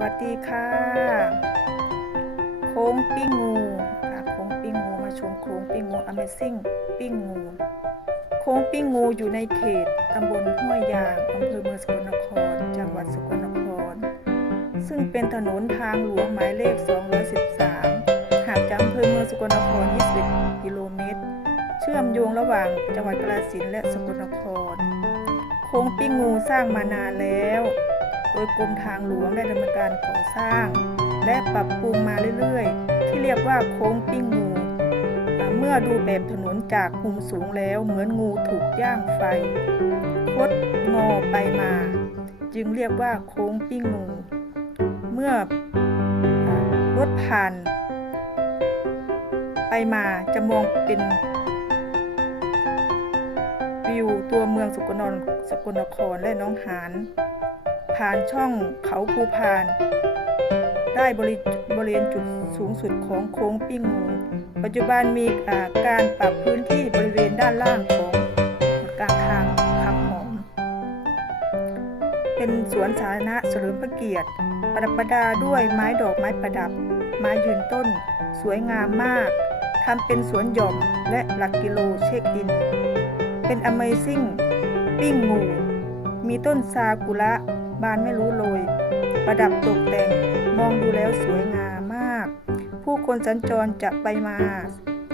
วัสดีค่ะ โค้งปิ้งงูค่ะโค้งปิ้งงูมาชมโค้งปิ้งงู Amazing ปิ้งงู โค้งปิ้งงูอยู่ในเขตตำบลห้วยยางอำเภอเมืองสกลนคร จังหวัดสกลนคร ซึ่งเป็นถนนทางหลวงหมายเลข 213ห่างจากอำเภอเมืองสกลนคร 21 กิโลเมตร เชื่อมโยงระหว่างจังหวัดกาฬสินธุ์และสกลนคร โค้งปิ้งงูสร้างมานานแล้ว โดยกรมทางหลวงได้ดำเนินการก่อสร้าง และปรับปรุงมาเรื่อยๆ ที่เรียกว่าโค้งปิ้งงูเมื่อดูแบบถนนจากมุมสูงแล้วเหมือนงูถูกย่างไฟ คดงอไปมา จึงเรียกว่าโค้งปิ้งงู เมื่อรถผ่าน ไปมาจะมองเป็นวิวตัวเมืองสกลนสกลนครและน้องหานานช่องเขาภูพาน ได้บริบริเวณจุดสูงสุดของโค้งปิ้งงูปัจจุบันมีาการปรับพื้นที่บริเวณด้านล่างของกลางทางคำหอม เป็นสวนสาธารณะเฉลิมพระเกียรติ ประดับประดาด้วยไม้ดอกไม้ประดับ ไม้ยืนต้น สวยงามมากทำเป็นสวนหย่อมและหลักกิโลเช็คอิน เป็น Amazing ปิ้งงูมีต้นซากุระ บานไม่รู้โรยประดับตกแต่งมองดูแล้วสวยงามมาก ผู้คนสัญจรจะไปมา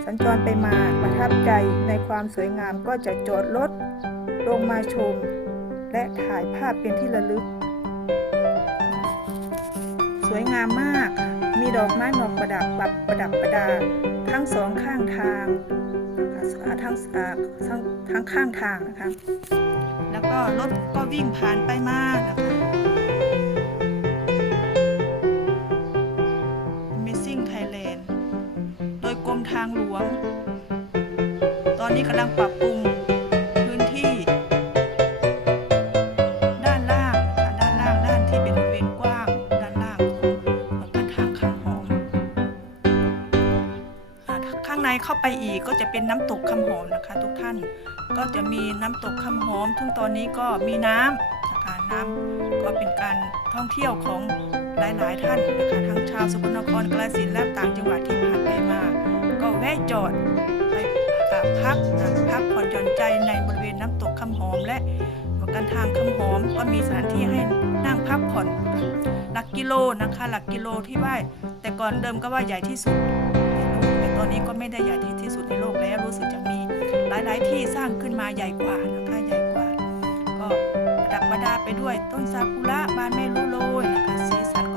สัญจรไปมาประทับใจในความสวยงามก็จะจอดรถลงมาชม และถ่ายภาพเป็นที่ระลึก สวยงามมาก มีดอกไม้หมอกประดับปรับประดับประดา ทั้งสองข้างทางนะคะทั้งทั้งทั้งข้างทางนะคะ แล้วก็รถก็วิ่งผ่านไปมานะคะ ทางหลวง ตอนนี้กำลังปรับปรุงพื้นที่ ด้านล่างนะคะด้านล่างด้านที่เป็นบริเวณกว้าง ด้านล่างของการทางคำหอมข้างในเข้าไปอีกก็จะเป็นน้ำตกคำหอมนะคะ ทุกท่านก็จะมีน้ำตกคำหอมซึ่งตอนนี้ก็มีน้ำนะคะน้ำก็เป็นการท่องเที่ยวของหลาย ๆ ท่านนะคะทั้งชาวสกลนครกาฬสินธุ์และต่างจังหวัดที่ผ่านไปมา แวะจอดไปพักพักผ่อนหย่อนใจในบริเวณน้ำตกคำหอมและกันทางคำหอมก็มีสถานที่ให้นั่งพักผ่อน หลักกิโลนะคะ หลักกิโลที่ว่าแต่ก่อนเดิมก็ว่าใหญ่ที่สุดในโลกแต่ตอนนี้ก็ไม่ได้ใหญ่ที่สุดในโลกแล้วรู้สึกจะมีหลายๆ ที่สร้างขึ้นมาใหญ่กว่านะคะใหญ่กว่า ก็ประดับประดาไปด้วยต้นซากุระบานไม่รู้โรยนะคะสีสัน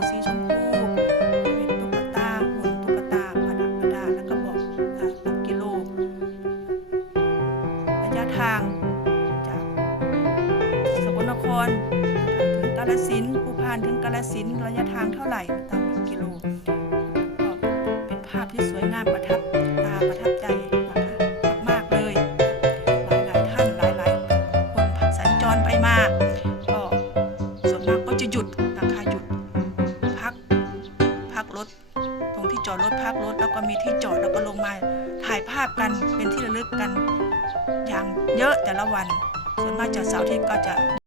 รนถึงกาฬสินภูพานถึงกาฬสินระยะทางเท่าไหร่ตามหลักกิโลก็เป็นภาพที่สวยงามประทับตาประทับใจมากเลย หลายๆท่านหลายๆคนสัญจรไปมาก็ส่วนมากก็จะหยุดนะคะหยุดพักพักรถ ตรงที่จอดรถพักรถแล้วก็มีที่จอดแล้วก็ลงมาถ่ายภาพกันเป็นที่ระลึกกันอย่างเยอะแต่ละวัน ส่วนมากจากเสาร์อาทิตย์ก็จะ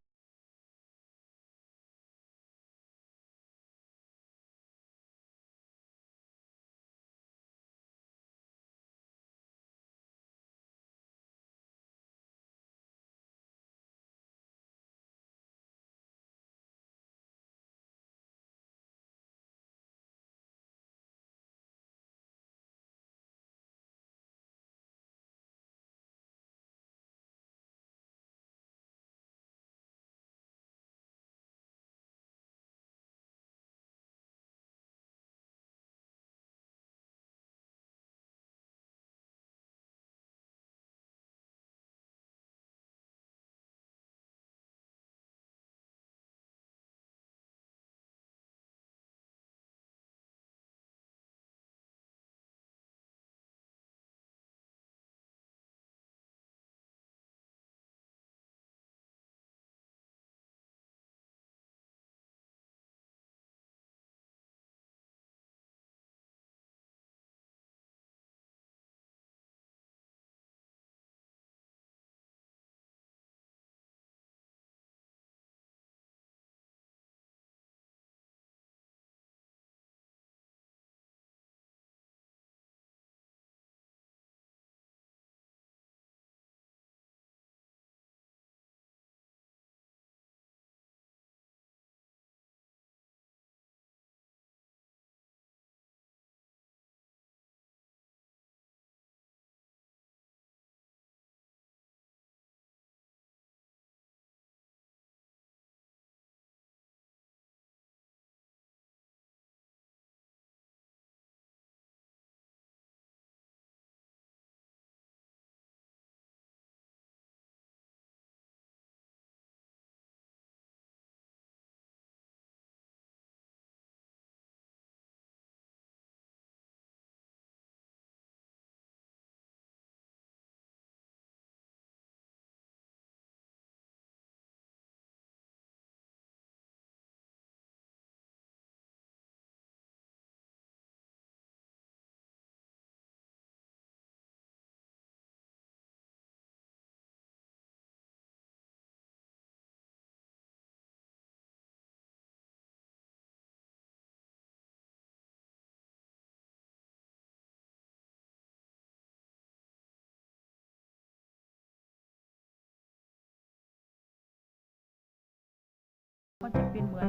ก็จะเป็นเหมือน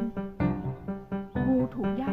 งูถูกย่า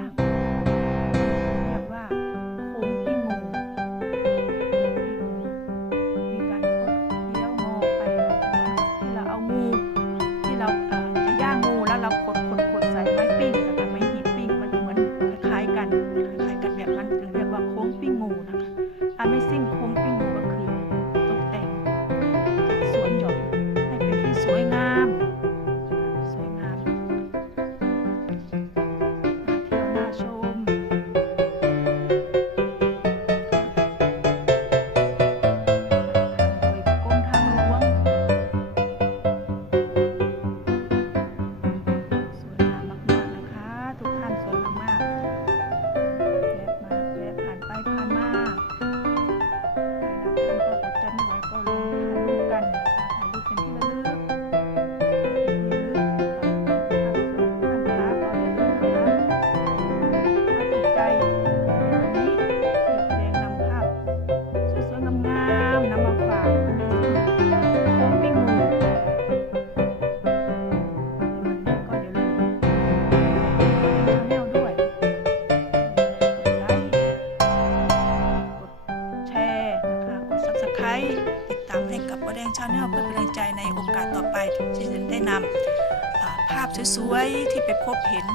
วยที่ไปพบเห็น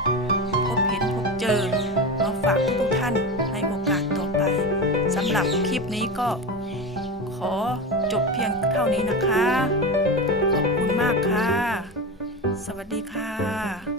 พบเห็นพบเจอมาฝากทุกท่านในโอกาสต่อไปสำหรับคลิปนี้ก็ขอจบเพียงเท่านี้นะคะ ขอบคุณมากค่ะ สวัสดีค่ะ